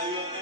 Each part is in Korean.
주의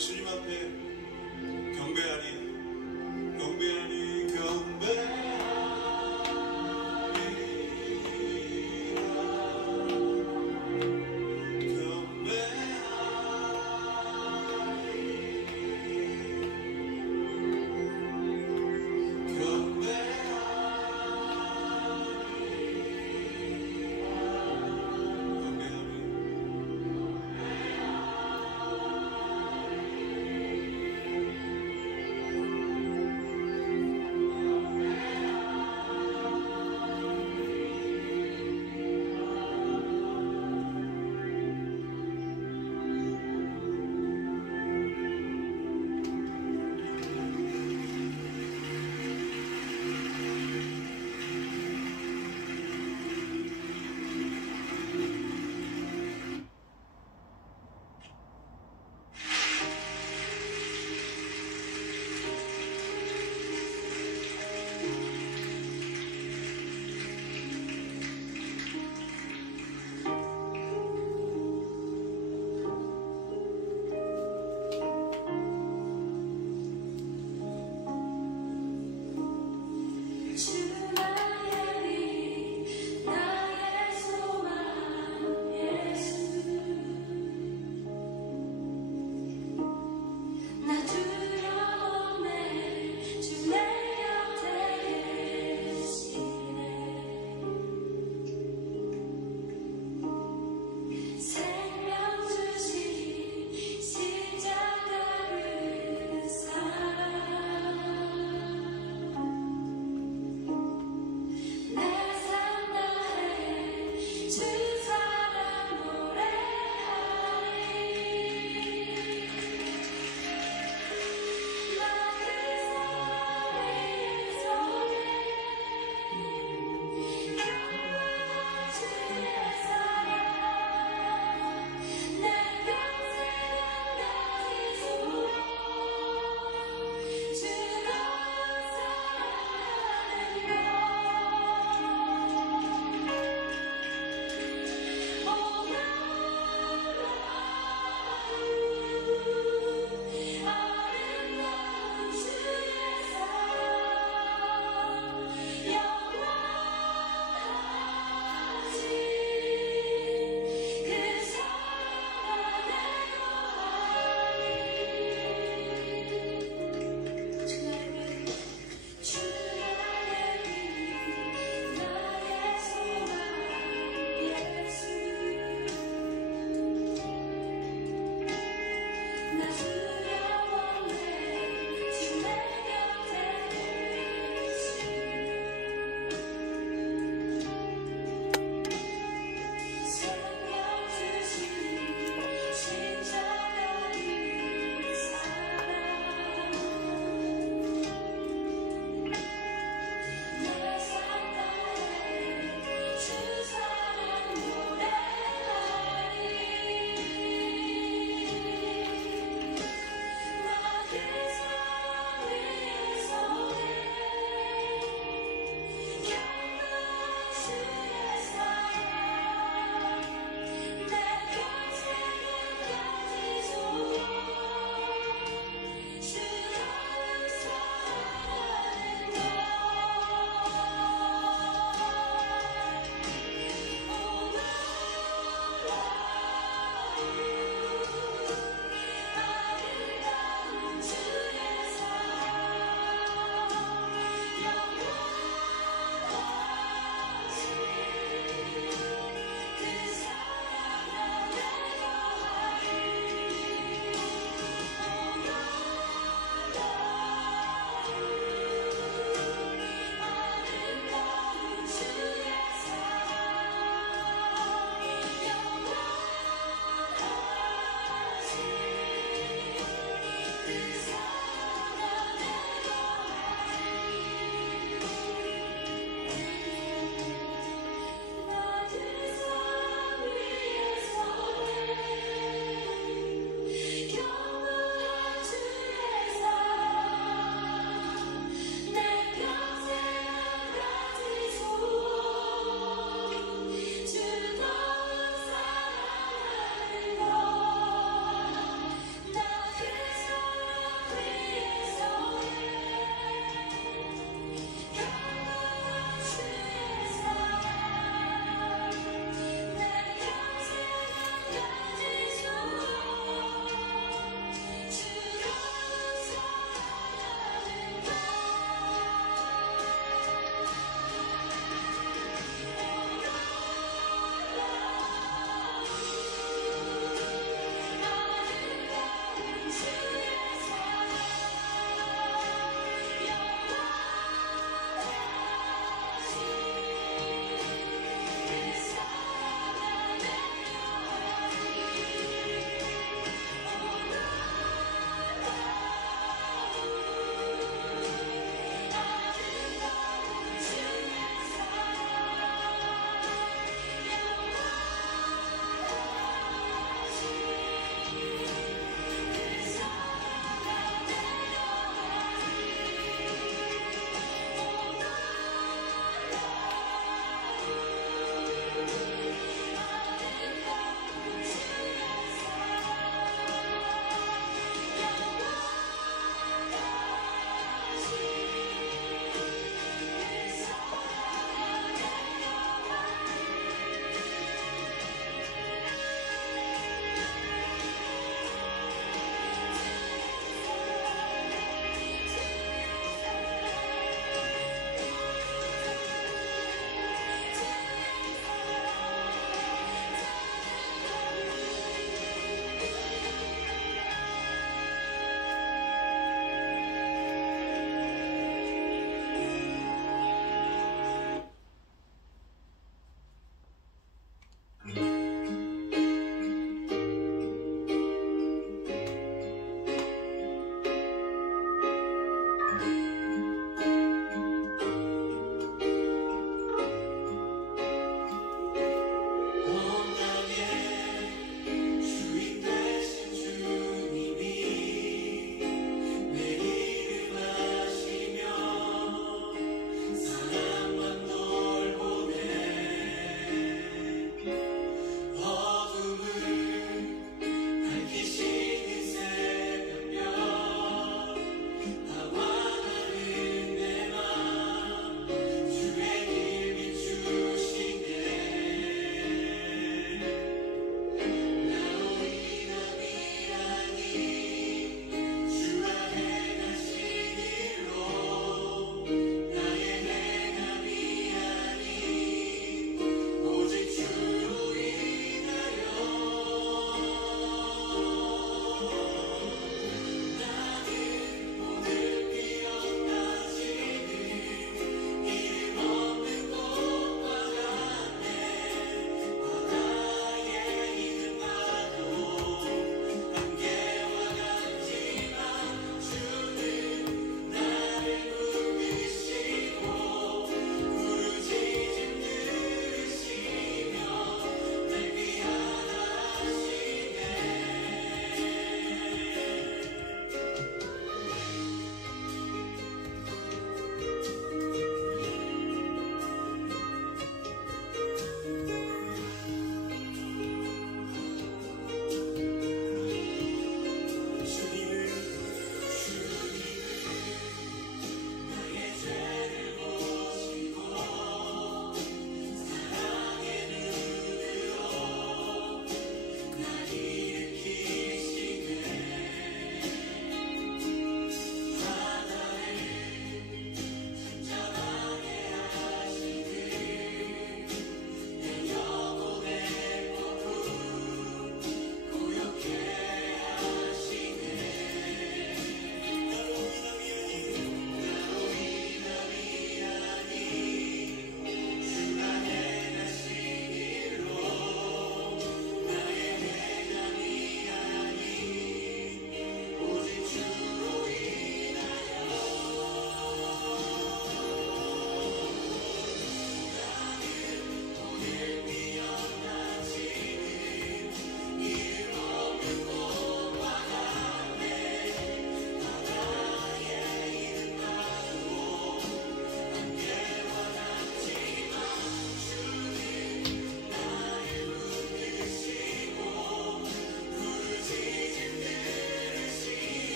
주님 앞에 경배하리 경배하리 경배하리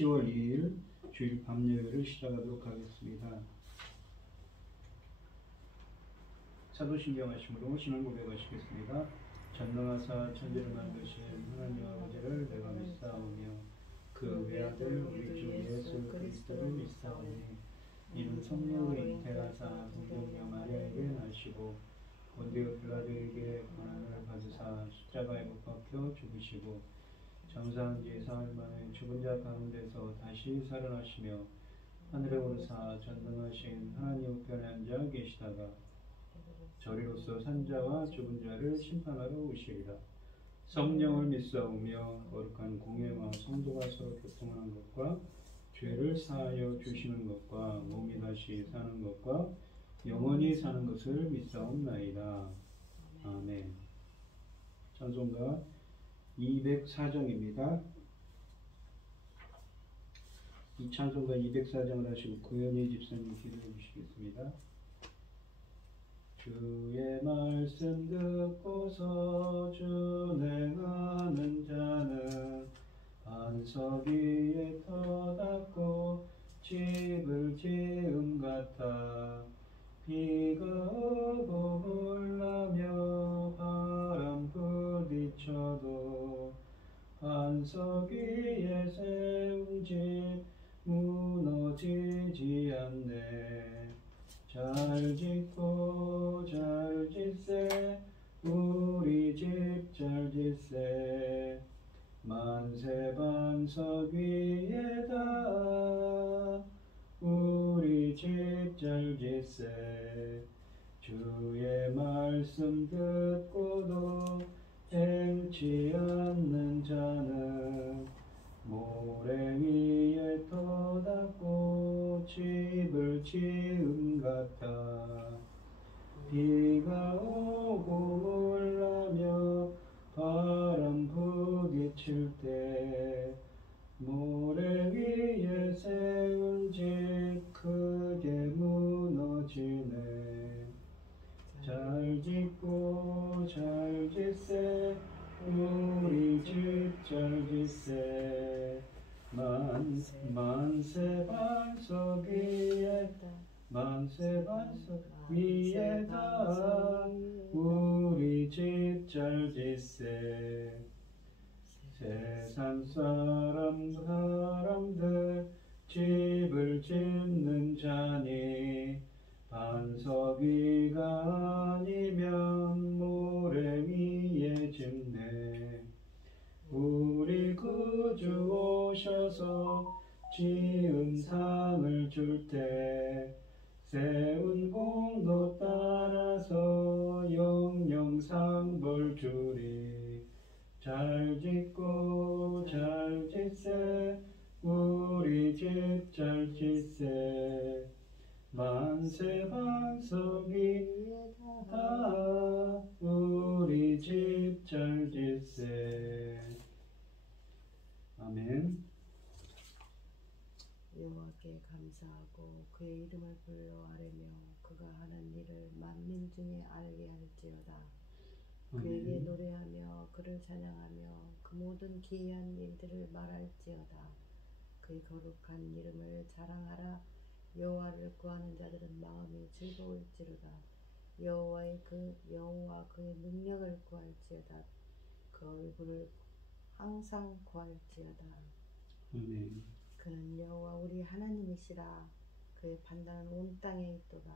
10월 2일 주일 밤 예배를 시작하도록 하겠습니다. 사도신경 하심으로 신앙 고백하시겠습니다. 전능하사 천지를 만드신 하나님 아버지를 내가 믿사오며 그 외아들 우리 주 예수 그리스도를 믿사오니 이는 성령으로 잉태하사 동정녀 마리아에게 나시고 본디오 빌라도에게 고난을 받으사 십자가에 못 박혀 죽으시고 장사한 지 사흘 만에 죽은 자 가운데서 다시 살아나시며 하늘에 오르사 전능하신 하나님 우편에 앉아 계시다가 저리로서 산자와 죽은 자를 심판하러 오시리라. 성령을 믿사오며 거룩한 공예와 성도가 서로 교통하는 것과 죄를 사하여 주시는 것과 몸이 다시 사는 것과 영원히 사는 것을 믿사옵나이다. 아멘. 찬송가 204장입니다. 이 찬송가 204장을 하시고 구현희 집사님 기도해 주시겠습니다. 주의 말씀 듣고서 준행하는 자는 반석 위에 터닫고 집을 지은 같아 비가 오고 불나며 바람 부딪혀도 반석 위에 세운 집 무너지지 않네. 잘 짓고 잘 짓세 우리 집 잘 짓세 만세 반석 위에다 우리 집 잘 짓세 주의 말씀 듣고도 행치 않는 자는 모래 위에 터닫고 집을 지은 같아 비가 오고 물나며 바람 부딪힐 때 모래 위에 세운 집 크게 무너지네. 잘 짓고 잘 짓세 우리 집 잘 짓세 만세 반석 위에다 우리 집 잘 짓세 세상 사람들 집을 짓는 자니 반석 위가 아니면 모래 위에 짓네. 우리 구주 오셔서 지은 상을 줄 때 세운 공도 따라서 영영상 벌 주리. 잘 짓고 잘 짓세 우리 집 잘 짓세 만세 반석 위에다 우리 집 잘 짓세. 아멘. 여호와께 감사하고 그의 이름을 불러 아뢰며 그가 하는 일을 만민 중에 알게 할지어다. 그에게 노래하며 그를 찬양하며 그 모든 기이한 일들을 말할지어다. 그의 거룩한 이름을 자랑하라. 여호와를 구하는 자들은 마음이 즐거울지로다. 여호와 그의 능력을 구할지어다. 그 얼굴을 항상 구할지어다. 아멘. 그는 여호와 우리 하나님이시라. 그의 판단은 온 땅에 있도다.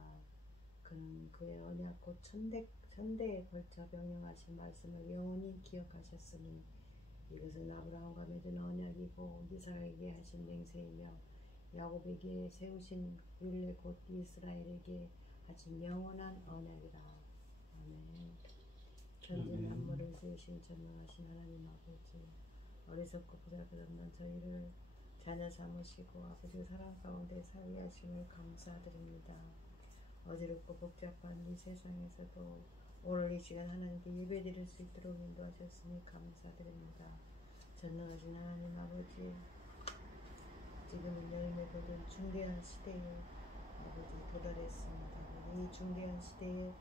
그는 그의 언약 곧 천대에 걸쳐 명령하신 말씀을 영원히 기억하셨으니 이것은 아브라함과 맺은 언약이고 이삭에게 하신 맹세이며 야곱에게 세우신 율례 곧 이스라엘에게 하신 영원한 언약이라. 아멘. 천지 만물을 지으신 전능하신 하나님 아버지, 어리석고 보잘것없는 저희를 자녀 삼으시고 아버지의 사랑 가운데 살게 하심을 감사드립니다. 어지럽고 복잡한 이 세상에서도 오늘 이 시간 하나님께 예배드릴 수 있도록 인도하셨으니 감사드립니다. 전능하신 하나님 아버지, 지금은 여인의 모든 중대한 시대에 아버지 도달했습니다. 이 중대한 시대에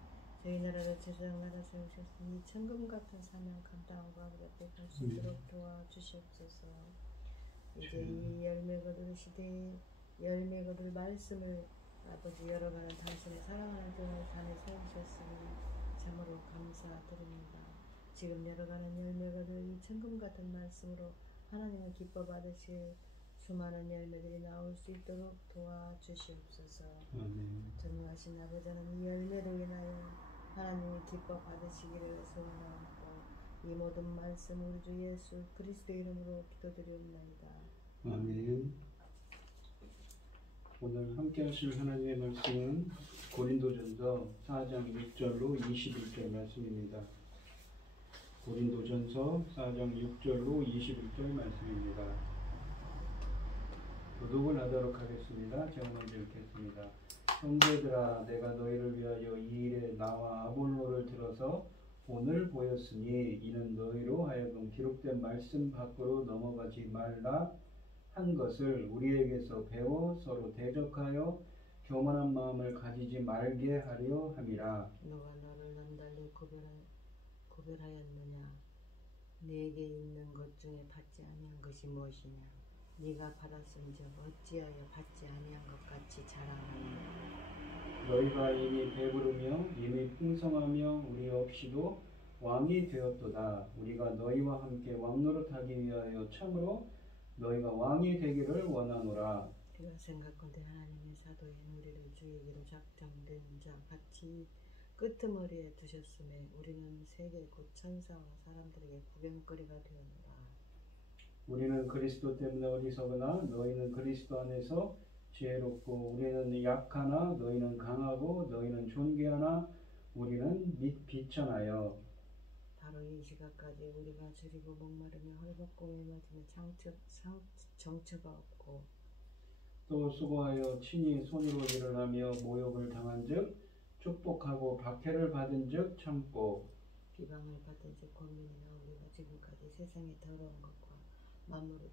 저희 나라를 제사장 나라 세우셨으니 천금 같은 사명 감당하고 아버지 앞에 갈 수 있도록 도와주시옵소서. 이제 이 열매 거둘 시대에 열매 거둘 말씀을 아버지 열어가는 당신의 사랑하는 종을 산에 세우셨으니 참으로 감사드립니다. 지금 열어가는 열매 거둘 이 천금 같은 말씀으로 하나님을 기뻐 받으실 수많은 열매들이 나올 수 있도록 도와주시옵소서. 전능하신 아버지는 이 열매로 인하여 하나님이 기뻐 받으시기를 소원하고 이 모든 말씀 우리 주 예수 그리스도의 이름으로 기도드리옵나이다. 아멘. 오늘 함께 하실 하나님의 말씀은 고린도전서 4장 6절로 21절 말씀입니다. 고린도전서 4장 6절로 21절 말씀입니다. 교독을 하도록 하겠습니다. 제가 먼저 읽겠습니다. 형제들아, 내가 너희를 위하여 이 일에 나와 아볼로를 들어서 오늘 보였으니 이는 너희로 하여금 기록된 말씀 밖으로 넘어가지 말라 한 것을 우리에게서 배워 서로 대적하여 교만한 마음을 가지지 말게 하려 함이라. 너가 너를 남달리 구별하였느냐? 네게 있는 것 중에 받지 아니한 것이 무엇이냐? 네가 받았은즉 어찌하여 받지 아니한 것 같이 자랑하느냐? 너희가 이미 배부르며 이미 풍성하며 우리 없이도 왕이 되었도다. 우리가 너희와 함께 왕노릇하기 위하여 참으로 너희가 왕이 되기를 원하노라. 내가 생각건대 하나님의 사도인 우리를 주에게로 작정된 자 같이 끄트머리에 두셨음에 우리는 세계 곧 천사와 사람들에게 구경거리가 되었노라. 우리는 그리스도 때문에 어리석으나 너희는 그리스도 안에서 지혜롭고 우리는 약하나 너희는 강하고 너희는 존귀하나 우리는 비천하여 바로 이 시각까지 우리가 줄이고 목마르며 헐벗고 메마르며 정처가 없고 또 수고하여 친히 손으로 일을 하며 모욕을 당한즉 축복하고 박해를 받은즉 참고 비방을 받은즉 권면이나 우리가 지금까지 세상의 더러운 것과 만물을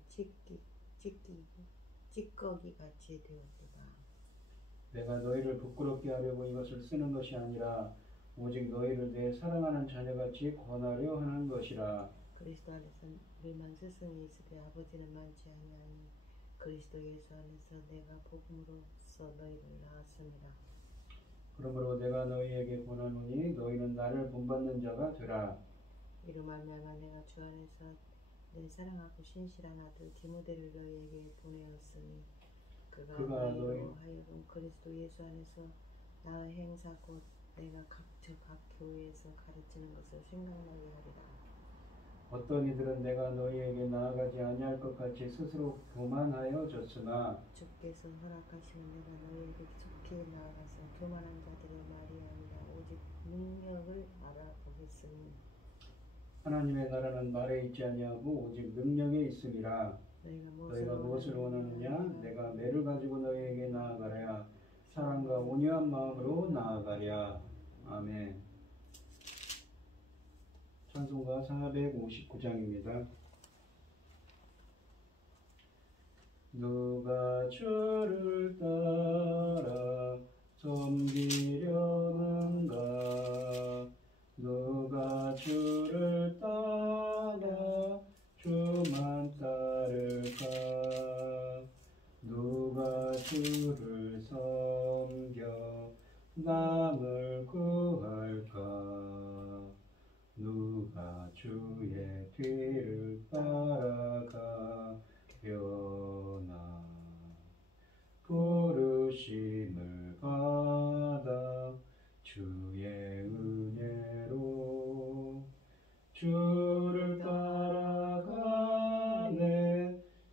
찌꺼기 같이 되었도다. 내가 너희를 부끄럽게 하려고 이것을 쓰는 것이 아니라 오직 너희를 내 사랑하는 자녀같이 권하려 하는 것이라. 그리스도 안에서 우리만 스승이 있으되 아버지는 많지 아니하니 그리스도 예수 안에서 내가 복음으로써 너희를 낳았습니다. 그러므로 내가 너희에게 권하노니 너희는 나를 본받는 자가 되라. 이로 말미암아 내가 주 안에서 내 사랑하고 신실한 아들 디모데를 너희에게 보내었으니 그가 너희로 하여금 그리스도 예수 안에서 나의 행사 곧 내가 각 교회에서 가르치는 것을 생각나게 하리라. 어떤 이들은 내가 너희에게 나아가지 아니할 것 같이 스스로 교만하여졌으나 주께서 허락하시면 내가 너희에게 속히 나아가서 교만한 자들의 말이 아니라 오직 능력을 알아보겠으니 하나님의 나라는 말에 있지 아니하고 오직 능력에 있음이라. 너희가 무엇을 원하느냐? 내가 매를 가지고 너희에게 나아가랴. 사랑과 온유한 마음으로 나아가랴. 아멘. 찬송가 459장입니다. 누가 주를 따라 섬기려는가? 누가 주를 따라 주만 따를까? 누가 주를 섬겨 남을 구할까? 누가 주의 뒤를 따라가려나? 부르심을 받아 주의 은혜로 주를 따라가네.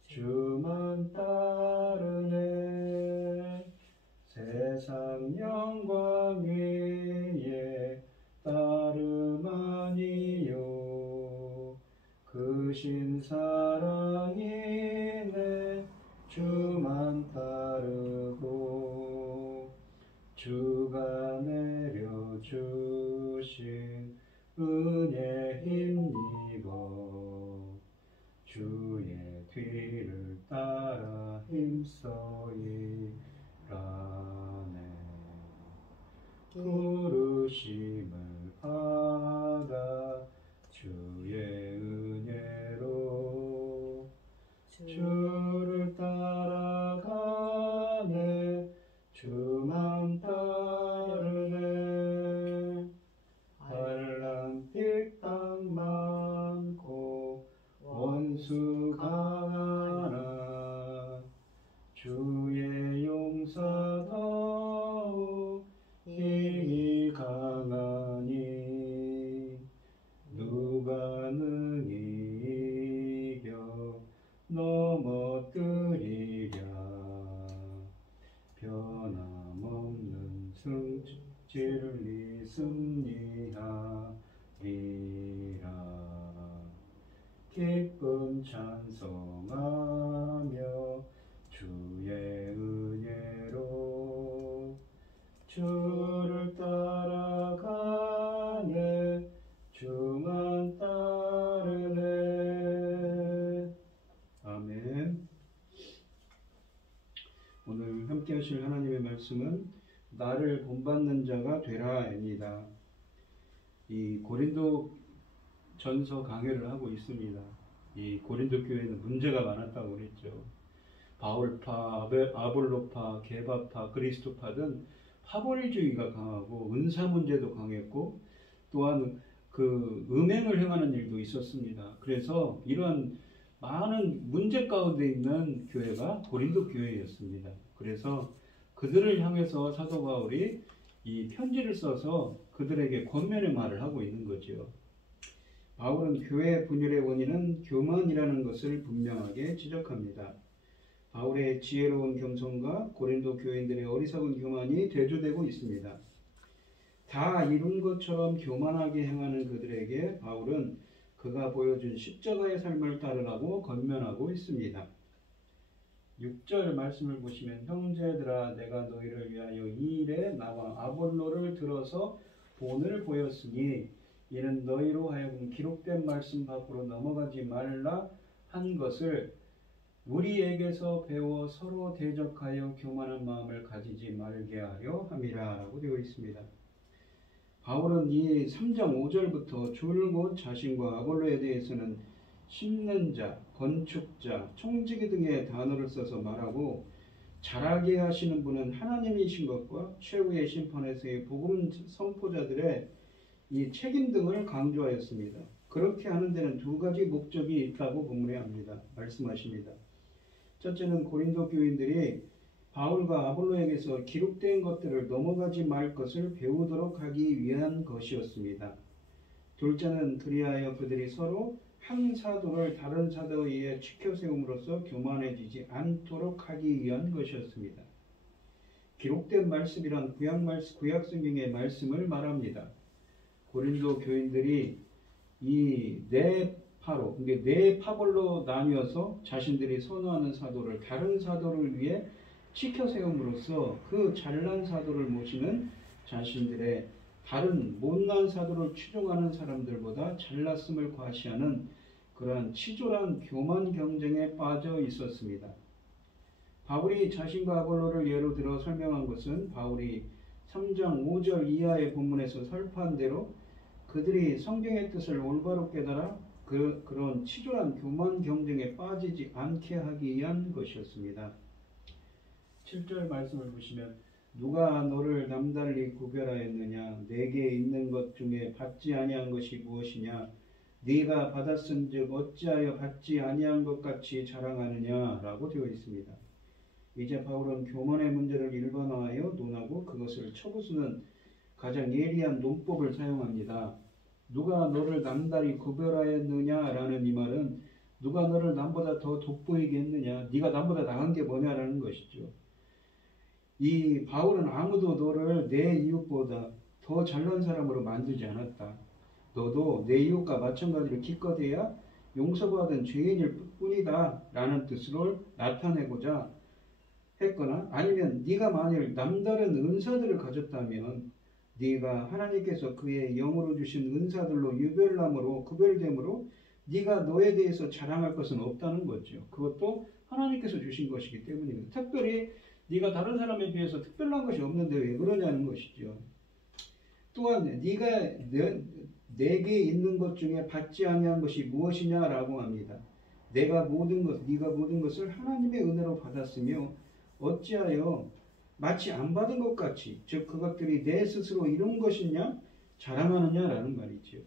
주만 따르네. 세상 영광 위에 따름 아니요 크신 사랑이네. 주만 따르고 주가 내려주신 은혜 힘입어 주의 뒤를 따라 힘써 일하네. 부르심을 받아 주의 은혜로 주 기쁨 찬송하며 주의 은혜로 주를 따라가네 주만 따르네. 아멘. 오늘 함께 하실 하나님의 말씀은 나를 본받는 자가 되라입니다. 이 고린도 전서 강해를 하고 있습니다. 이 고린도 교회는 문제가 많았다고 그랬죠. 바울파, 아볼로파, 게바파, 그리스도파 등 파벌주의가 강하고 은사 문제도 강했고 또한 그 음행을 행하는 일도 있었습니다. 그래서 이러한 많은 문제 가운데 있는 교회가 고린도 교회였습니다. 그래서 그들을 향해서 사도 바울이 이 편지를 써서 그들에게 권면의 말을 하고 있는 거죠. 바울은 교회 분열의 원인은 교만이라는 것을 분명하게 지적합니다. 바울의 지혜로운 겸손과 고린도 교인들의 어리석은 교만이 대조되고 있습니다. 다 이룬 것처럼 교만하게 행하는 그들에게 바울은 그가 보여준 십자가의 삶을 따르라고 권면하고 있습니다. 6절 말씀을 보시면 형제들아 내가 너희를 위하여 이 일에 나와 아볼로를 들어서 본을 보였으니 이는 너희로 하여금 기록된 말씀 밖으로 넘어가지 말라 한 것을 우리에게서 배워 서로 대적하여 교만한 마음을 가지지 말게 하려 함이라 라고 되어 있습니다. 바울은 이 3장 5절부터 줄곧 자신과 아볼로에 대해서는 심는 자, 건축자, 청지기 등의 단어를 써서 말하고 잘하게 하시는 분은 하나님이신 것과 최후의 심판에서의 복음 선포자들의 이 책임 등을 강조하였습니다. 그렇게 하는 데는 두 가지 목적이 있다고 본문에 합니다. 말씀하십니다. 첫째는 고린도 교인들이 바울과 아볼로에게서 기록된 것들을 넘어가지 말 것을 배우도록 하기 위한 것이었습니다. 둘째는 그리하여 그들이 서로 한 사도를 다른 사도에 의해 치켜세움으로써 교만해지지 않도록 하기 위한 것이었습니다. 기록된 말씀이란 구약 성경의 말씀을 말합니다. 고린도 교인들이 이 네 파벌로 나뉘어서 자신들이 선호하는 사도를 다른 사도를 위해 치켜세움으로써 그 잘난 사도를 모시는 자신들의 다른 못난 사도를 추종하는 사람들보다 잘났음을 과시하는 그러한 치졸한 교만 경쟁에 빠져 있었습니다. 바울이 자신과 아볼로를 예로 들어 설명한 것은 바울이 3장 5절 이하의 본문에서 설파한 대로 그들이 성경의 뜻을 올바로 깨달아 그런 치졸한 교만 경쟁에 빠지지 않게 하기 위한 것이었습니다. 7절 말씀을 보시면 누가 너를 남달리 구별하였느냐 내게 있는 것 중에 받지 아니한 것이 무엇이냐 네가 받았은즉 어찌하여 받지 아니한 것 같이 자랑하느냐 라고 되어 있습니다. 이제 바울은 교만의 문제를 일반화하여 논하고 그것을 쳐부수는 가장 예리한 논법을 사용합니다. 누가 너를 남달리 구별하였느냐라는 이 말은 누가 너를 남보다 더 돋보이게 했느냐 네가 남보다 나은 게 뭐냐라는 것이죠. 이 바울은 아무도 너를 내 이웃보다 더 잘난 사람으로 만들지 않았다. 너도 내 이웃과 마찬가지로 기껏해야 용서받은 죄인일 뿐이다 라는 뜻으로 나타내고자 했거나 아니면 네가 만일 남다른 은사들을 가졌다면 네가 하나님께서 그의 영으로 주신 은사들로 유별남으로 구별됨으로 네가 너에 대해서 자랑할 것은 없다는 거죠. 그것도 하나님께서 주신 것이기 때문입니다. 특별히 네가 다른 사람에 비해서 특별한 것이 없는데 왜 그러냐는 것이죠. 또한 네가 내게 있는 것 중에 받지 아니한 것이 무엇이냐라고 합니다. 네가 모든 것을 하나님의 은혜로 받았으며 어찌하여 마치 안 받은 것 같이 즉 그것들이 내 스스로 이룬 것이냐 자랑하느냐라는 말이죠.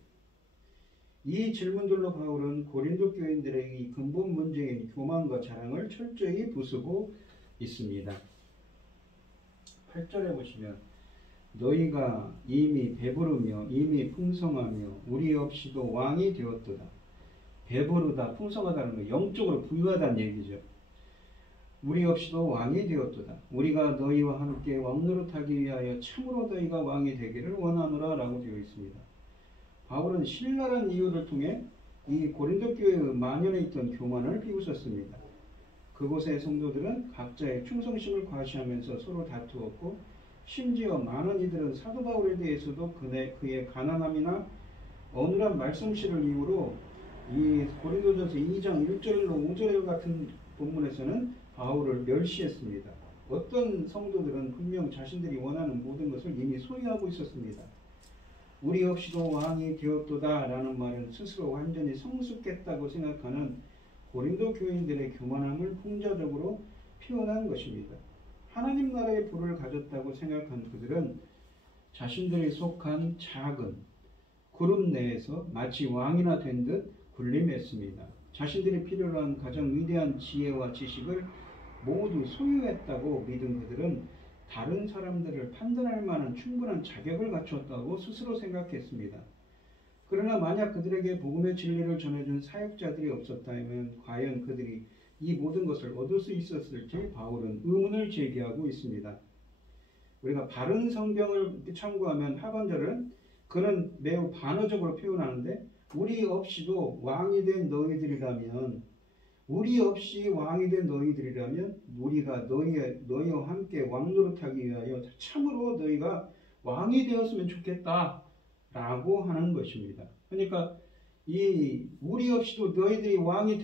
이 질문들로 바울은 고린도 교인들의 이 근본 문제인 교만과 자랑을 철저히 부수고 있습니다. 8절에 보시면 너희가 이미 배부르며 이미 풍성하며 우리 없이도 왕이 되었도다. 배부르다 풍성하다는 거 영적으로 부유하다는 얘기죠. 우리 없이도 왕이 되었도다. 우리가 너희와 함께 왕노릇하기 위하여 참으로 너희가 왕이 되기를 원하노라 라고 되어 있습니다. 바울은 신랄한 이유를 통해 이 고린도 교회의 만연해 있던 교만을 비웃었습니다. 그곳의 성도들은 각자의 충성심을 과시하면서 서로 다투었고 심지어 많은 이들은 사도 바울에 대해서도 그의 가난함이나 어눌한 말씀실을 이유로 이 고린도전서 2장 1절로 5절 같은 본문에서는 바울을 멸시했습니다. 어떤 성도들은 분명 자신들이 원하는 모든 것을 이미 소유하고 있었습니다. 우리 없이도 왕이 되었도다 라는 말은 스스로 완전히 성숙했다고 생각하는 고린도 교인들의 교만함을 풍자적으로 표현한 것입니다. 하나님 나라의 부를 가졌다고 생각한 그들은 자신들이 속한 작은 그룹 내에서 마치 왕이나 된 듯 군림했습니다. 자신들이 필요로 한 가장 위대한 지혜와 지식을 모두 소유했다고 믿은 그들은 다른 사람들을 판단할 만한 충분한 자격을 갖췄다고 스스로 생각했습니다. 그러나 만약 그들에게 복음의 진리를 전해준 사역자들이 없었다면 과연 그들이 이 모든 것을 얻을 수 있었을지 바울은 의문을 제기하고 있습니다. 우리가 바른 성경을 참고하면 하반절은 그는 매우 반어적으로 표현하는데 우리 없이도 왕이 된 너희들이라면 우리가 너희와 함께 왕노릇하기 위하여 참으로 너희가 왕이 되었으면 좋겠다 라고 하는 것입니다. 그러니까 이 우리 없이도 너희들이 왕이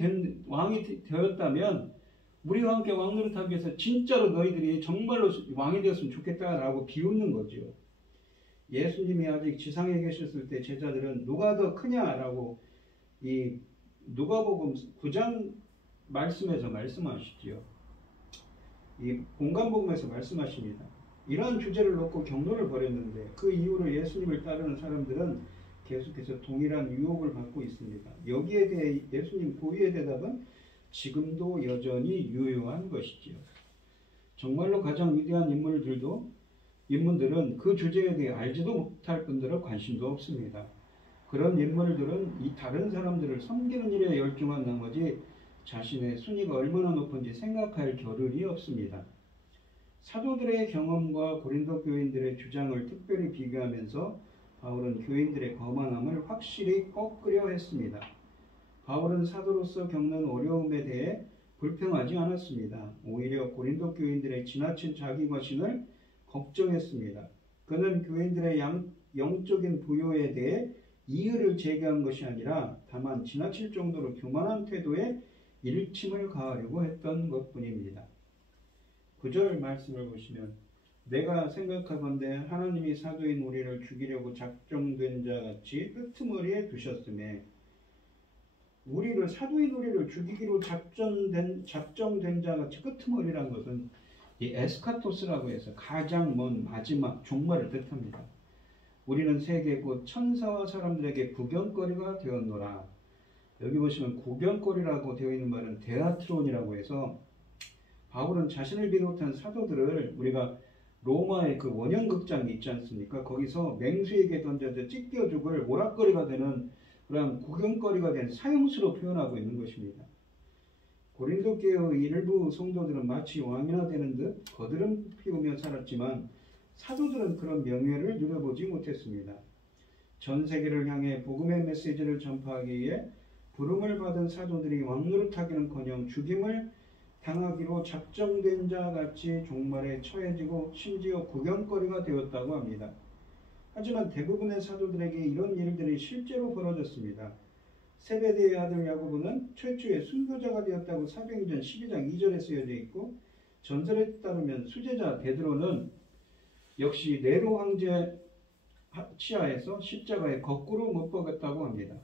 되었다면 우리와 함께 왕노릇하기 위해서 진짜로 너희들이 정말로 왕이 되었으면 좋겠다라고 비웃는 거죠. 예수님이 아직 지상에 계셨을 때 제자들은 누가 더 크냐라고 이 누가복음 9장 말씀에서 말씀하시지요. 이 공간복음에서 말씀하십니다. 이러한 주제를 놓고 경로를 벌였는데 그 이후로 예수님을 따르는 사람들은 계속해서 동일한 유혹을 받고 있습니다. 여기에 대해 예수님 고유의 대답은 지금도 여전히 유효한 것이지요. 정말로 가장 위대한 인물들은 그 주제에 대해 알지도 못할 뿐더러 관심도 없습니다. 그런 인물들은 이 다른 사람들을 섬기는 일에 열중한 나머지 자신의 순위가 얼마나 높은지 생각할 겨를이 없습니다. 사도들의 경험과 고린도 교인들의 주장을 특별히 비교하면서 바울은 교인들의 거만함을 확실히 꺾으려 했습니다. 바울은 사도로서 겪는 어려움에 대해 불평하지 않았습니다. 오히려 고린도 교인들의 지나친 자기 과신을 걱정했습니다. 그는 교인들의 영적인 부요에 대해 이의를 제기한 것이 아니라 다만 지나칠 정도로 교만한 태도에 일침을 가하려고 했던 것뿐입니다. 9절 말씀을 보시면 내가 생각하건대 하나님이 사도인 우리를 죽이려고 작정된 자같이 끄트머리에 두셨음에 우리를 사도인 우리를 죽이기로 작정된 자같이 끄트머리란 것은 이 에스카토스라고 해서 가장 먼 마지막 종말을 뜻합니다. 우리는 세계 곧 천사와 사람들에게 구경거리가 되었노라. 여기 보시면 구경거리라고 되어 있는 말은 데아트론이라고 해서 바울은 자신을 비롯한 사도들을 우리가 로마의 그 원형극장이 있지 않습니까? 거기서 맹수에게 던져져 찢겨 죽을 오락거리가 되는 그런 구경거리가 된 사형수로 표현하고 있는 것입니다. 고린도 교회의 일부 성도들은 마치 왕이나 되는 듯 거드름 피우며 살았지만 사도들은 그런 명예를 누려보지 못했습니다. 전 세계를 향해 복음의 메시지를 전파하기 위해 부름을 받은 사도들이 왕노릇하기는커녕 죽임을 당하기로 작정된 자같이 종말에 처해지고 심지어 구경거리가 되었다고 합니다. 하지만 대부분의 사도들에게 이런 일들이 실제로 벌어졌습니다. 세베대의 아들 야고보는 최초의 순교자가 되었다고 사도행전 12장 2절에 쓰여져 있고 전설에 따르면 수제자 베드로는 역시 네로 황제 치하에서 십자가에 거꾸로 못 박았다고 합니다.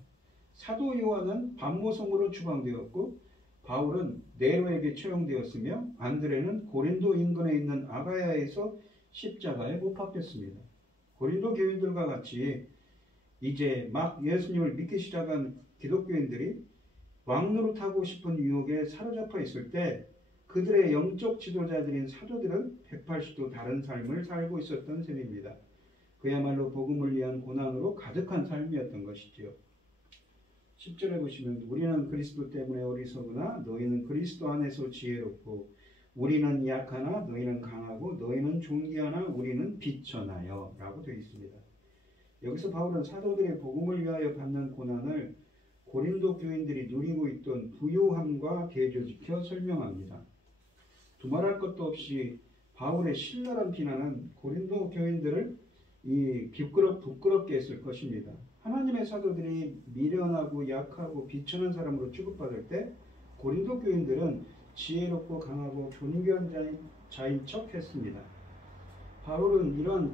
사도 요한은 반모성으로 추방되었고 바울은 네로에게 처형되었으며 안드레는 고린도 인근에 있는 아가야에서 십자가에 못 박혔습니다. 고린도 교인들과 같이 이제 막 예수님을 믿기 시작한 기독교인들이 왕노릇하고 싶은 유혹에 사로잡혀 있을 때 그들의 영적 지도자들인 사도들은 180도 다른 삶을 살고 있었던 셈입니다. 그야말로 복음을 위한 고난으로 가득한 삶이었던 것이지요. 10절에 보시면 우리는 그리스도 때문에 어리석으나 너희는 그리스도 안에서 지혜롭고 우리는 약하나 너희는 강하고 너희는 존귀하나 우리는 비천하여 라고 되어 있습니다. 여기서 바울은 사도들의 복음을 위하여 받는 고난을 고린도 교인들이 누리고 있던 부유함과 대조시켜 설명합니다. 두말할 것도 없이 바울의 신랄한 비난은 고린도 교인들을 부끄럽게 했을 것입니다. 하나님의 사도들이 미련하고 약하고 비천한 사람으로 취급받을 때 고린도 교인들은 지혜롭고 강하고 존귀한 자인 척 했습니다. 바울은 이런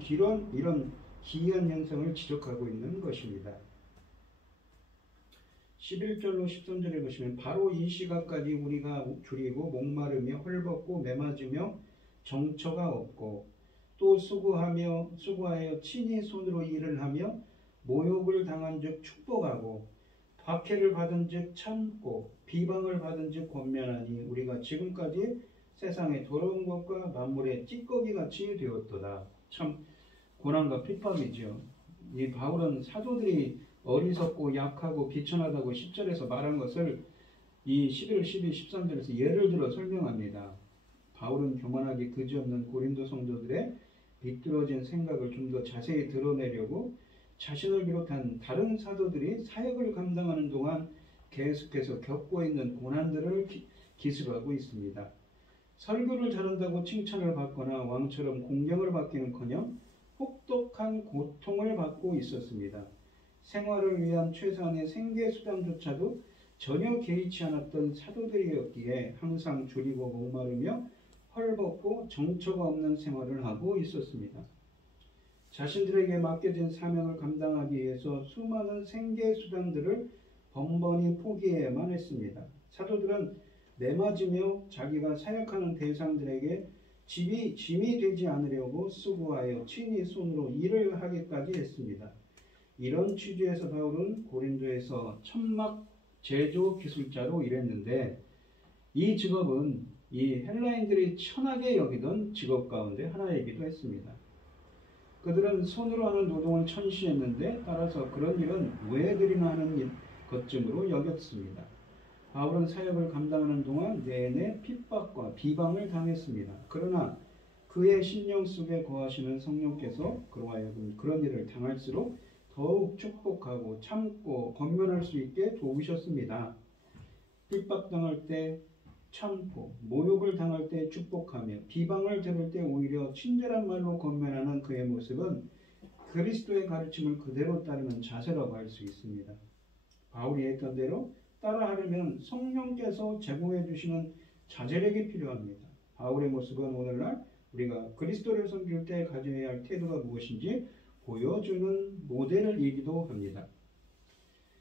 기이한 현상을 지적하고 있는 것입니다. 11절로 13절에 보시면 바로 이 시각까지 우리가 줄이고 목마르며 헐벗고 매맞으며 정처가 없고 또 수고하여 친히 손으로 일을 하며 모욕을 당한 즉 축복하고 박해를 받은 즉 참고 비방을 받은 즉 권면하니 우리가 지금까지 세상의 더러운 것과 만물의 찌꺼기같이 되었도다. 참 고난과 핍박이죠. 이 바울은 사도들이 어리석고 약하고 비천하다고 10절에서 말한 것을 이 11, 12, 13절에서 예를 들어 설명합니다. 바울은 교만하게 그지없는 고린도 성도들의 비뚤어진 생각을 좀 더 자세히 드러내려고 자신을 비롯한 다른 사도들이 사역을 감당하는 동안 계속해서 겪고 있는 고난들을 기술하고 있습니다. 설교를 잘한다고 칭찬을 받거나 왕처럼 공경을 받기는커녕 혹독한 고통을 받고 있었습니다. 생활을 위한 최소한의 생계수단조차도 전혀 개의치 않았던 사도들이었기에 항상 줄이고 목마르며 헐벗고 정처가 없는 생활을 하고 있었습니다. 자신들에게 맡겨진 사명을 감당하기 위해서 수많은 생계수단들을 번번이 포기해야만 했습니다. 사도들은 매맞으며 자기가 사역하는 대상들에게 짐이 되지 않으려고 수고하여 친히 손으로 일을 하기까지 했습니다. 이런 취지에서 바울은 고린도에서 천막 제조 기술자로 일했는데 이 직업은 이 헬라인들이 천하게 여기던 직업 가운데 하나이기도 했습니다. 그들은 손으로 하는 노동을 천시했는데 따라서 그런 일은 노예들이나 하는 것쯤으로 여겼습니다. 바울은 사역을 감당하는 동안 내내 핍박과 비방을 당했습니다. 그러나 그의 심령 속에 거하시는 성령께서 그로 하여금 그런 일을 당할수록 더욱 축복하고 참고 권면할 수 있게 도우셨습니다. 핍박당할 때 참고 모욕을 당할 때 축복하며 비방을 들을 때 오히려 친절한 말로 권면하는 그의 모습은 그리스도의 가르침을 그대로 따르는 자세라고 할 수 있습니다. 바울이 했던 대로 따라하려면 성령께서 제공해 주시는 자제력이 필요합니다. 바울의 모습은 오늘날 우리가 그리스도를 섬길 때 가져야 할 태도가 무엇인지 보여주는 모델이기도 합니다.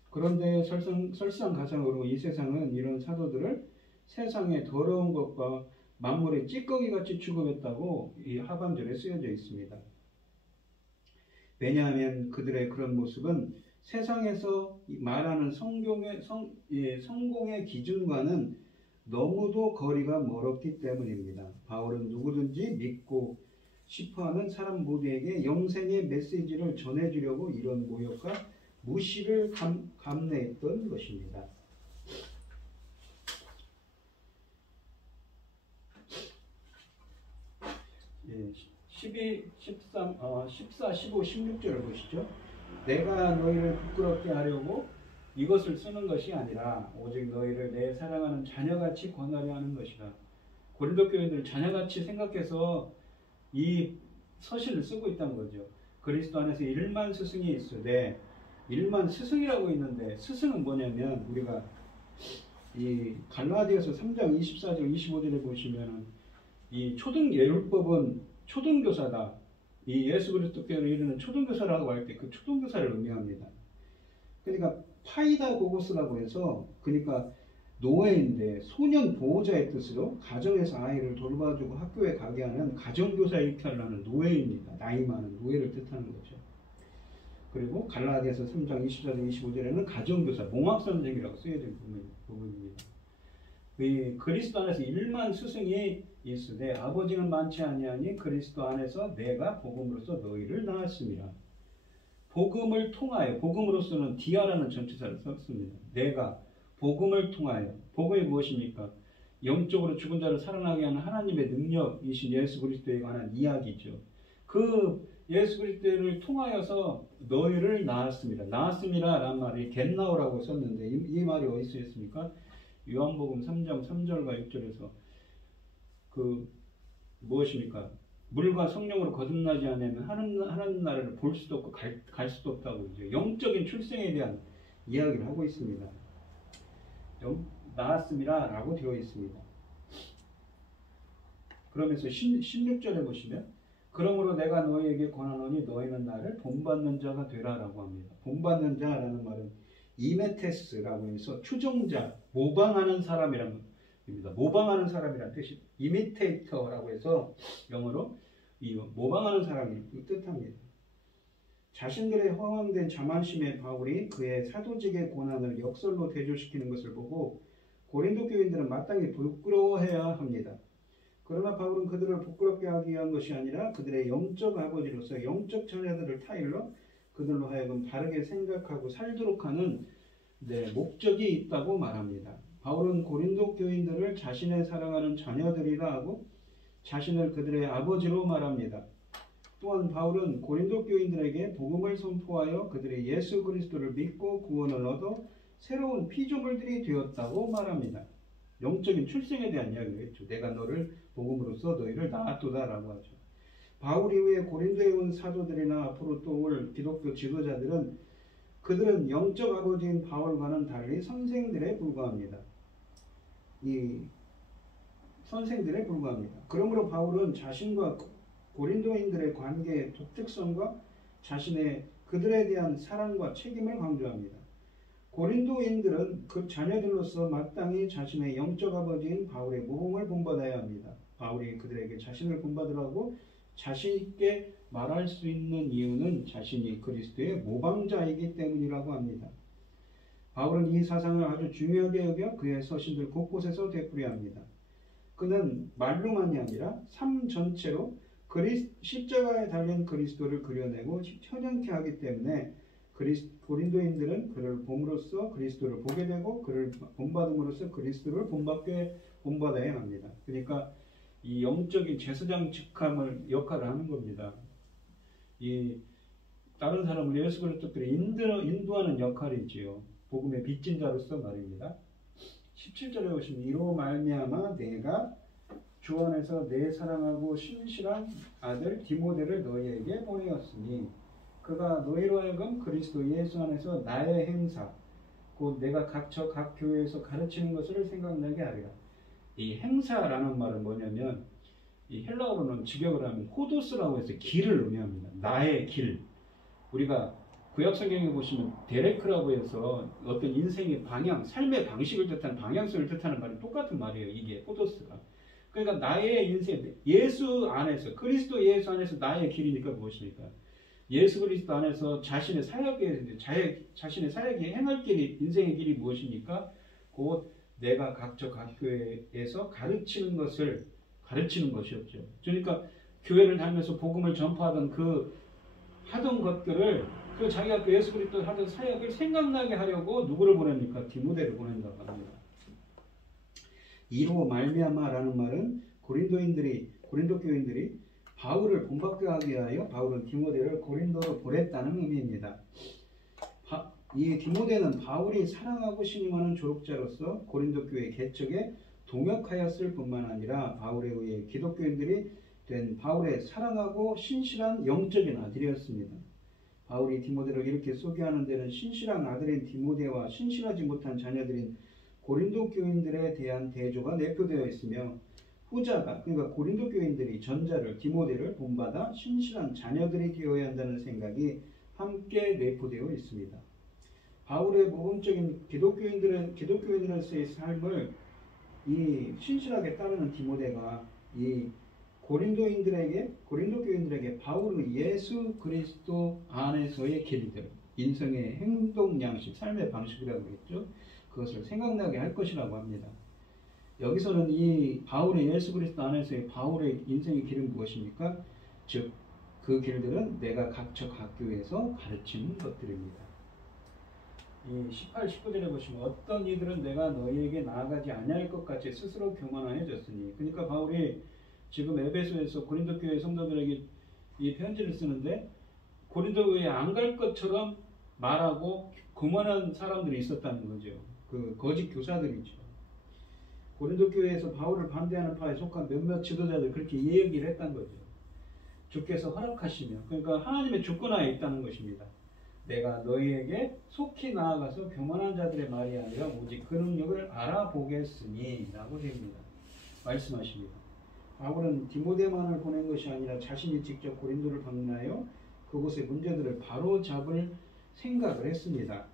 그런데 설상가상으로 이 세상은 이런 사도들을 세상의 더러운 것과 만물의 찌꺼기같이 취급했다고 이 하반절에 쓰여져 있습니다. 왜냐하면 그들의 그런 모습은 세상에서 말하는 성공의 기준과는 너무도 거리가 멀었기 때문입니다. 바울은 누구든지 믿고 싶어하는 사람 모두에게 영생의 메시지를 전해주려고 이런 모욕과 무시를 감내했던 것입니다. 14, 15, 16절을 보시죠. 내가 너희를 부끄럽게 하려고 이것을 쓰는 것이 아니라 오직 너희를 내 사랑하는 자녀같이 권하려 하는 것이라. 고린도 교인들 자녀같이 생각해서 이 서신을 쓰고 있다는 거죠. 그리스도 안에서 1만 스승이 있으되 1만 스승이라고 있는데 스승은 뭐냐면 우리가 이 갈라디아서 3장 24절 25절에 보시면 이 예율법은 초등교사다. 이 예수 그리스도께로 이르는 초등교사라고 할 때 그 초등교사를 의미합니다. 그러니까 파이다 고고스라고 해서 그러니까 노예인데 소년 보호자의 뜻으로 가정에서 아이를 돌봐주고 학교에 가게 하는 가정교사 역할을 하는 노예입니다. 나이 많은 노예를 뜻하는 거죠. 그리고 갈라디아서 3장 24절 25절에는 가정교사 몽학선생이라고 쓰여진 부분입니다. 이 그리스도 안에서 1만 스승이 있으되 아버지는 많지 아니하니 그리스도 안에서 내가 복음으로써 너희를 낳았습니다. 복음을 통하여, 복음으로서는 디아라는 전치사를 썼습니다. 내가 복음을 통하여, 복음이 무엇입니까? 영적으로 죽은 자를 살아나게 하는 하나님의 능력이신 예수 그리스도에 관한 이야기죠. 그 예수 그리스도를 통하여서 너희를 낳았습니다. 낳았습니다라는 말이 겟나오라고 썼는데 이 말이 어디서 있습니까? 요한복음 3장 3절과 6절에서 그 무엇입니까? 물과 성령으로 거듭나지 않으면 하나님 나라를 볼 수도 없고 갈 수도 없다고 이제 영적인 출생에 대한 이야기를 하고 있습니다. 낳았습니다라고 되어 있습니다. 그러면서 16절에 보시면 그러므로 내가 너희에게 권하노니 너희는 나를 본받는 자가 되라라고 합니다. 본받는 자라는 말은 이메테스라고 해서 추종자, 모방하는 사람이라는 겁니다. 모방하는 사람이라는 뜻이 이미테이터라고 해서 영어로 이 모방하는 사람을 뜻합니다. 자신들의 허황된 자만심에 바울이 그의 사도직의 고난을 역설로 대조시키는 것을 보고 고린도 교인들은 마땅히 부끄러워해야 합니다. 그러나 바울은 그들을 부끄럽게 하기 위한 것이 아니라 그들의 영적 아버지로서 영적 자녀들을 타일러 그들로 하여금 바르게 생각하고 살도록 하는 목적이 있다고 말합니다. 바울은 고린도 교인들을 자신의 사랑하는 자녀들이라 하고 자신을 그들의 아버지로 말합니다. 또한 바울은 고린도 교인들에게 복음을 선포하여 그들의 예수 그리스도를 믿고 구원을 얻어 새로운 피조물들이 되었다고 말합니다. 영적인 출생에 대한 이야기를 했죠. 내가 너를 복음으로써 너희를 낳았도다라고 하죠. 바울 이후에 고린도에 온 사도들이나 앞으로 또 올 기독교 지도자들은 그들은 영적 아버지인 바울과는 달리 선생들에 불과합니다. 그러므로 바울은 자신과 고린도인들의 관계의 독특성과 그들에 대한 사랑과 책임을 강조합니다. 고린도인들은 그 자녀들로서 마땅히 자신의 영적 아버지인 바울의 모범을 본받아야 합니다. 바울이 그들에게 자신을 본받으라고 자신 있게 말할 수 있는 이유는 자신이 그리스도의 모방자이기 때문이라고 합니다. 바울은 이 사상을 아주 중요하게 여겨 그의 서신들 곳곳에서 되풀이합니다. 합니다. 그는 말로만이 아니라 삶 전체로 십자가에 달린 그리스도를 그려내고 현현케 하기 때문에 고린도인들은 그를 봄으로써 그리스도를 보게 되고 그를 본받음으로써 그리스도를 본받아야 합니다. 그러니까 이 영적인 제사장 직함을 역할을 하는 겁니다. 이 다른 사람을 예수 그리스도를 인도하는 역할이지요. 복음의 빚진 자로서 말입니다. 17절에 보시면 이로 말미암아 내가 주 안에서 내 사랑하고 신실한 아들 디모데를 너희에게 보내었으니 그가 너희로 하여금 그리스도 예수 안에서 나의 행사 곧 내가 각 교회에서 가르치는 것을 생각나게 하리라. 이 행사라는 말은 뭐냐면 이 헬라어로는 직역을 하면 호도스라고 해서 길을 의미합니다. 나의 길. 우리가 구약성경에 보시면 데레크라고 해서 어떤 인생의 방향, 삶의 방식을 뜻하는 방향성을 뜻하는 말이 똑같은 말이에요. 이게 호도스가. 그러니까 나의 인생, 예수 안에서 그리스도 예수 안에서 나의 길이니까 무엇입니까? 예수 그리스도 안에서 자신의 사역에 행할 길이 인생의 길이 무엇입니까? 곧 내가 각 교회에서 가르치는 것이었죠. 그러니까 교회를 다니면서 복음을 전파하던 하던 것들을 자기가 예수 그리스도 하던 사역을 생각나게 하려고 누구를 보냅니까? 디모데를 보낸다고 합니다. 이로 말미암아라는 말은 고린도 교인들이 바울을 본받게 하기 위하여 바울은 디모데를 고린도로 보냈다는 의미입니다. 이 디모데는 바울이 사랑하고 신임하는 조력자로서 고린도 교회 개척에 동역하였을 뿐만 아니라 바울에 의해 기독교인들이 된 바울의 사랑하고 신실한 영적인 아들이었습니다. 바울이 디모데를 이렇게 소개하는 데는 신실한 아들인 디모데와 신실하지 못한 자녀들인 고린도 교인들에 대한 대조가 내포되어 있으며 후자가 그러니까 고린도 교인들이 전자를 디모데를 본받아 신실한 자녀들이 되어야 한다는 생각이 함께 내포되어 있습니다. 바울의 모범적인 기독교인으로서의 삶을 이 신실하게 따르는 디모데가 이 고린도 교인들에게 바울의 예수 그리스도 안에서의 길들, 인생의 행동 양식, 삶의 방식이라고 했죠. 그것을 생각나게 할 것이라고 합니다. 여기서는 이 바울의 예수 그리스도 안에서의 바울의 인생의 길은 무엇입니까? 즉, 그 길들은 내가 각 교회에서 가르치는 것들입니다. 이 18, 19절에 보시면 어떤 이들은 내가 너희에게 나아가지 아니할 것 같이 스스로 교만하여졌으니 그러니까 바울이 지금 에베소에서 고린도 교회 성도들에게 이 편지를 쓰는데 고린도 교회에 안 갈 것처럼 말하고 거만한 사람들이 있었다는 거죠. 그 거짓 교사들이죠. 고린도 교회에서 바울을 반대하는 파에 속한 몇몇 지도자들 그렇게 얘기를 했던 거죠. 주께서 허락하시며, 그러니까 하나님의 주권하에 있다는 것입니다. 내가 너희에게 속히 나아가서 교만한 자들의 말이 아니라 오직 그 능력을 알아보겠으니 라고 됩니다. 말씀하십니다. 바울은 디모데만을 보낸 것이 아니라 자신이 직접 고린도를 방문하여 그곳의 문제들을 바로 잡을 생각을 했습니다.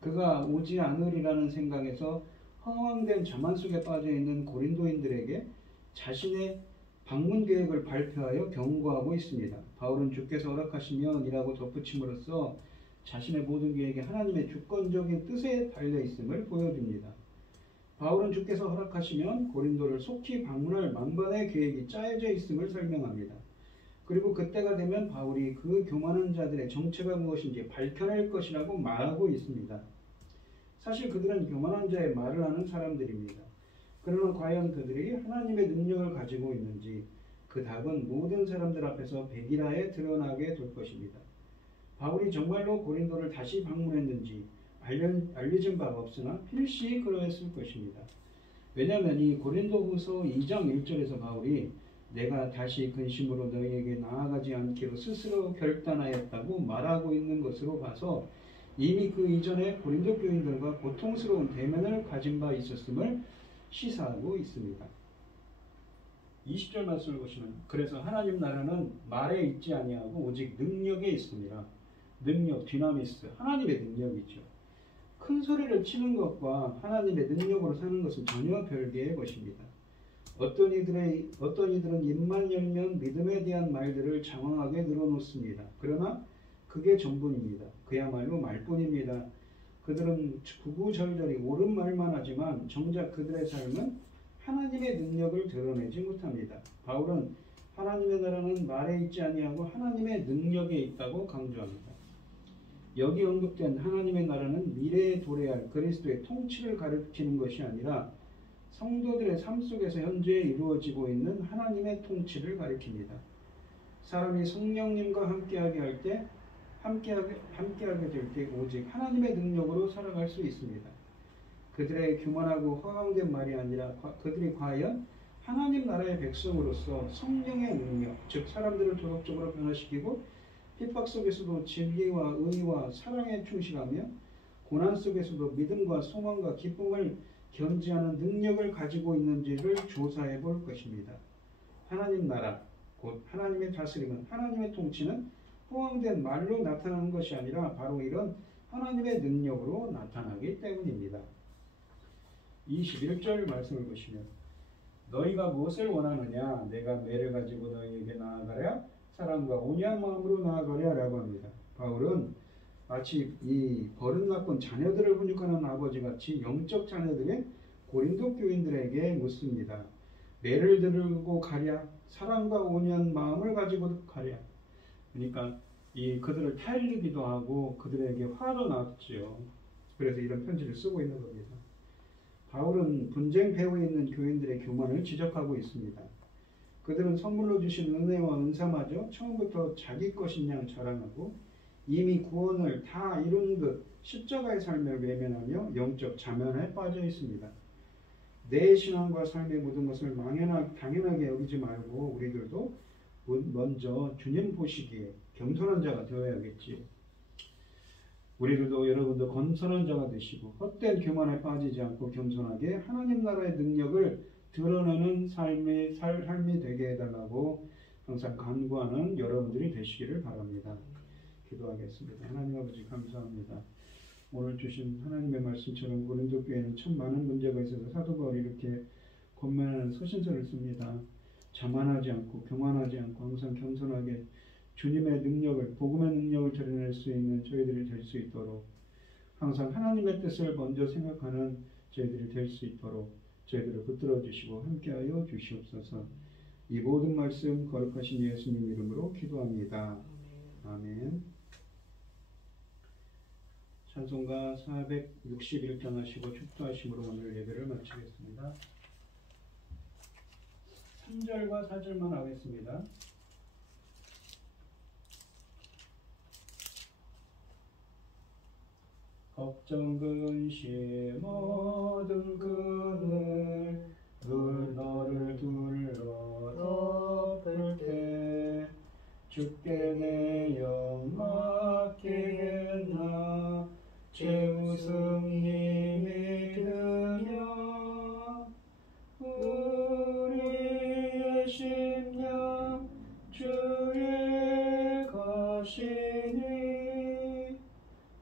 그가 오지 않으리라는 생각에서 허황된 자만 속에 빠져있는 고린도인들에게 자신의 방문 계획을 발표하여 경고하고 있습니다. 바울은 주께서 허락하시면 이라고 덧붙임으로써 자신의 모든 계획이 하나님의 주권적인 뜻에 달려있음을 보여줍니다. 바울은 주께서 허락하시면 고린도를 속히 방문할 만반의 계획이 짜여져 있음을 설명합니다. 그리고 그때가 되면 바울이 그 교만한 자들의 정체가 무엇인지 밝혀낼 것이라고 말하고 있습니다. 사실 그들은 교만한 자의 말을 하는 사람들입니다. 그러나 과연 그들이 하나님의 능력을 가지고 있는지 그 답은 모든 사람들 앞에서 백일하에 드러나게 될 것입니다. 바울이 정말로 고린도를 다시 방문했는지 알려진 바가 없으나 필시 그러했을 것입니다. 왜냐하면 이 고린도후서 2장 1절에서 바울이 내가 다시 근심으로 너희에게 나아가지 않기로 스스로 결단하였다고 말하고 있는 것으로 봐서 이미 그 이전에 고린도 교인들과 고통스러운 대면을 가진 바 있었음을 시사하고 있습니다. 20절 말씀을 보시면 그래서 하나님 나라는 말에 있지 아니하고 오직 능력에 있습니다. 능력, 디나미스, 하나님의 능력이죠. 큰 소리를 치는 것과 하나님의 능력으로 사는 것은 전혀 별개의 것입니다. 어떤 이들은 입만 열면 믿음에 대한 말들을 장황하게 늘어놓습니다. 그러나 그게 전부입니다. 그야말로 말뿐입니다. 그들은 구구절절히 옳은 말만 하지만 정작 그들의 삶은 하나님의 능력을 드러내지 못합니다. 바울은 하나님의 나라는 말에 있지 아니하고 하나님의 능력에 있다고 강조합니다. 여기 언급된 하나님의 나라는 미래에 도래할 그리스도의 통치를 가리키는 것이 아니라 성도들의 삶 속에서 현재 이루어지고 있는 하나님의 통치를 가리킵니다. 사람이 성령님과 함께하게 될 때 오직 하나님의 능력으로 살아갈 수 있습니다. 그들의 교만하고 허황된 말이 아니라 그들이 과연 하나님 나라의 백성으로서 성령의 능력, 즉 사람들을 도덕적으로 변화시키고 핍박 속에서도 진리와 의와 사랑에 충실하며 고난 속에서도 믿음과 소망과 기쁨을 견지하는 능력을 가지고 있는지를 조사해 볼 것입니다. 하나님 나라, 곧 하나님의 다스림은, 하나님의 통치는 허황된 말로 나타나는 것이 아니라 바로 이런 하나님의 능력으로 나타나기 때문입니다. 21절 말씀을 보시면 너희가 무엇을 원하느냐? 내가 매를 가지고 너희에게 나아가랴? 사랑과 온유한 마음으로 나아가랴? 라고 합니다. 바울은 마치 이 버릇나쁜 자녀들을 훈육하는 아버지같이 영적 자녀들의 고린도 교인들에게 묻습니다. 매를 들고 가랴? 사랑과 온유한 마음을 가지고 가랴? 그러니까 그들을 타일르기도 하고 그들에게 화도 났죠. 그래서 이런 편지를 쓰고 있는 겁니다. 바울은 분쟁 배후에 있는 교인들의 교만을 지적하고 있습니다. 그들은 선물로 주신 은혜와 은사마저 처음부터 자기 것인 양 자랑하고 이미 구원을 다 이룬 듯 십자가의 삶을 외면하며 영적 자면에 빠져 있습니다. 내 신앙과 삶의 모든 것을 당연하게 여기지 말고 우리들도 먼저 주님 보시기에 겸손한 자가 되어야겠지요. 우리들도 여러분도 겸손한 자가 되시고 헛된 교만에 빠지지 않고 겸손하게 하나님 나라의 능력을 드러내는 삶이 되게 해달라고 항상 간구하는 여러분들이 되시기를 바랍니다. 기도하겠습니다. 하나님 아버지 감사합니다. 오늘 주신 하나님의 말씀처럼 고린도 교회는 참 많은 문제가 있어서 사도 바울이 이렇게 권면하는 서신서를 씁니다. 자만하지 않고 교만하지 않고 항상 겸손하게 주님의 능력을, 복음의 능력을 드러낼 수 있는 저희들이 될 수 있도록 항상 하나님의 뜻을 먼저 생각하는 저희들이 될 수 있도록 저희들을 붙들어 주시고 함께하여 주시옵소서. 이 모든 말씀 거룩하신 예수님 이름으로 기도합니다. 아멘. 찬송가 461장 하시고 축도하심으로 오늘 예배를 마치겠습니다. 3절과 4절만 하겠습니다. 걱정 근심 모든 금을 늘 너를 둘러 덮을 때 주께 내 영 맡기겠나 제 웃음 힘이 들며 우리의 심령 주의 것이니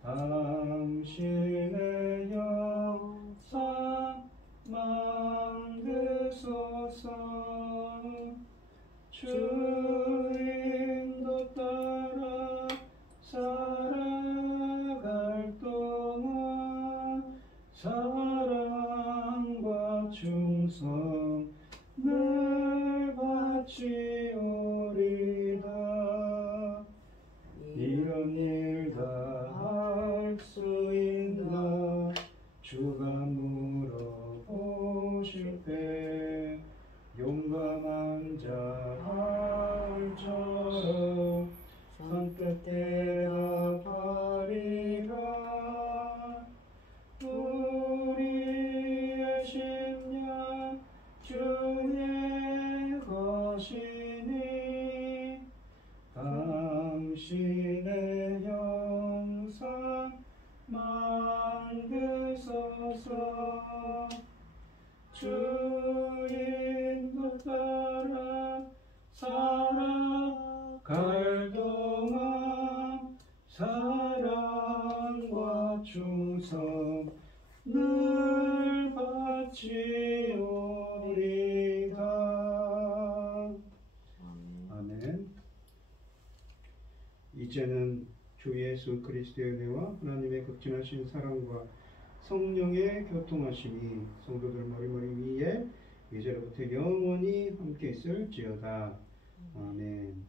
당신의 영상 만드소서 주 인도 따라 살아갈 동안 사랑과 충성 늘 바치오리다 이런 일 다 할 수 있나 주가 물어보실 때 용감한 자 말처럼 손끝 대답하리라 우리의 심령 주의 것이니 당신의 형상 만드소서 주 인도 따라 살아갈 동안 사랑과 충성 늘 바치오리다. 아멘. 이제는 주 예수 그리스도의 은혜와 하나님의 극진하신 사랑과 성령의 교통하심이 성도들 머리머리 위에 이제로부터 영원히 함께 있을지어다. 아멘.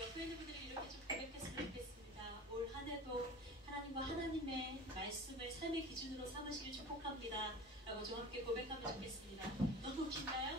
옆에 있는 분들이 이렇게 좀 고백했으면 좋겠습니다. 올 한 해도 하나님과 하나님의 말씀을 삶의 기준으로 삼으시길 축복합니다. 라고 좀 함께 고백하면 좋겠습니다. 너무 긴가요?